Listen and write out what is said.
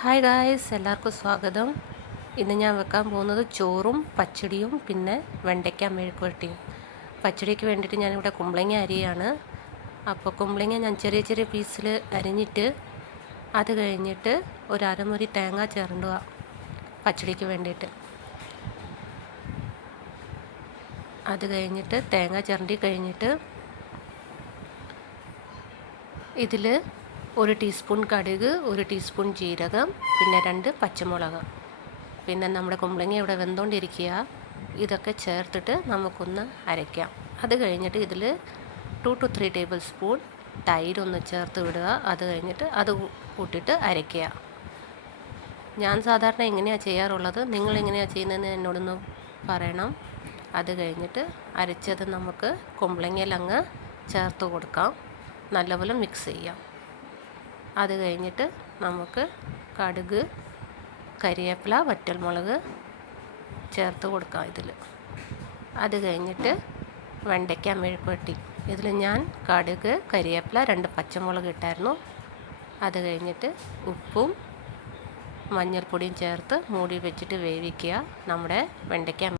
Hi guys, എല്ലാവർക്കും സ്വാഗതം. ഇന്ന് ഞാൻ വെക്കാൻ പോകുന്നത് ചോറും പച്ചടിയും പിന്നെ വെണ്ടയ്ക്ക മെഴുക്കുവരട്ടിയും. പച്ചടിക്ക് വേണ്ടിയിട്ട് ഞാനിവിടെ കുമ്പളങ്ങ അരിയാണ്. അപ്പോൾ കുമ്പളങ്ങ ഞാൻ ചെറിയ ചെറിയ പീസിൽ അരിഞ്ഞിട്ട് അത് കഴിഞ്ഞിട്ട് ഒരു അരമുറി തേങ്ങ ചേർക്കുക പച്ചടിക്ക് വേണ്ടിയിട്ട്. അത് കഴിഞ്ഞിട്ട് തേങ്ങ ചിരണ്ടി കഴിഞ്ഞിട്ട് ഇതിൽ 1 ടീസ്പൂൺ കടുക്, 1 ടീസ്പൂൺ ജീരകം, പിന്നെ 2 പച്ചമുളക്, പിന്നെ നമ്മുടെ കുമ്പളങ്ങ ഇവിടെ വെന്തുകൊണ്ടിരിക്കുക. ഇതൊക്കെ ചേർത്തിട്ട് നമുക്കൊന്ന് അരയ്ക്കാം. അത് കഴിഞ്ഞിട്ട് ഇതിൽ 2 to 3 ടേബിൾ സ്പൂൺ തൈരൊന്ന് ചേർത്ത് വിടുക. അത് കഴിഞ്ഞിട്ട് അത് കൂട്ടിയിട്ട് അരയ്ക്കുക. ഞാൻ സാധാരണ എങ്ങനെയാണ് ചെയ്യാറുള്ളത്, നിങ്ങളെങ്ങനെയാണ് ചെയ്യുന്നതെന്ന് എന്നോടൊന്ന് പറയണം. അത് കഴിഞ്ഞിട്ട് അരച്ചത് നമുക്ക് കുമ്പളങ്ങയിലങ്ങ് ചേർത്ത് കൊടുക്കാം. നല്ലപോലെ മിക്സ് ചെയ്യാം. അത് കഴിഞ്ഞിട്ട് നമുക്ക് കടുക്, കരിവേപ്പില, വറ്റൽമുളക് ചേർത്ത് കൊടുക്കാം ഇതിൽ. അത് കഴിഞ്ഞിട്ട് വെണ്ടയ്ക്ക മെഴുക്കുവരട്ടി. ഇതിൽ ഞാൻ കടുക്, കരിവേപ്പില, 2 പച്ചമുളക് ഇട്ടായിരുന്നു. അത് കഴിഞ്ഞിട്ട് ഉപ്പും മഞ്ഞൾപ്പൊടിയും ചേർത്ത് മൂടി വെച്ചിട്ട് വേവിക്കുക നമ്മുടെ വെണ്ടയ്ക്ക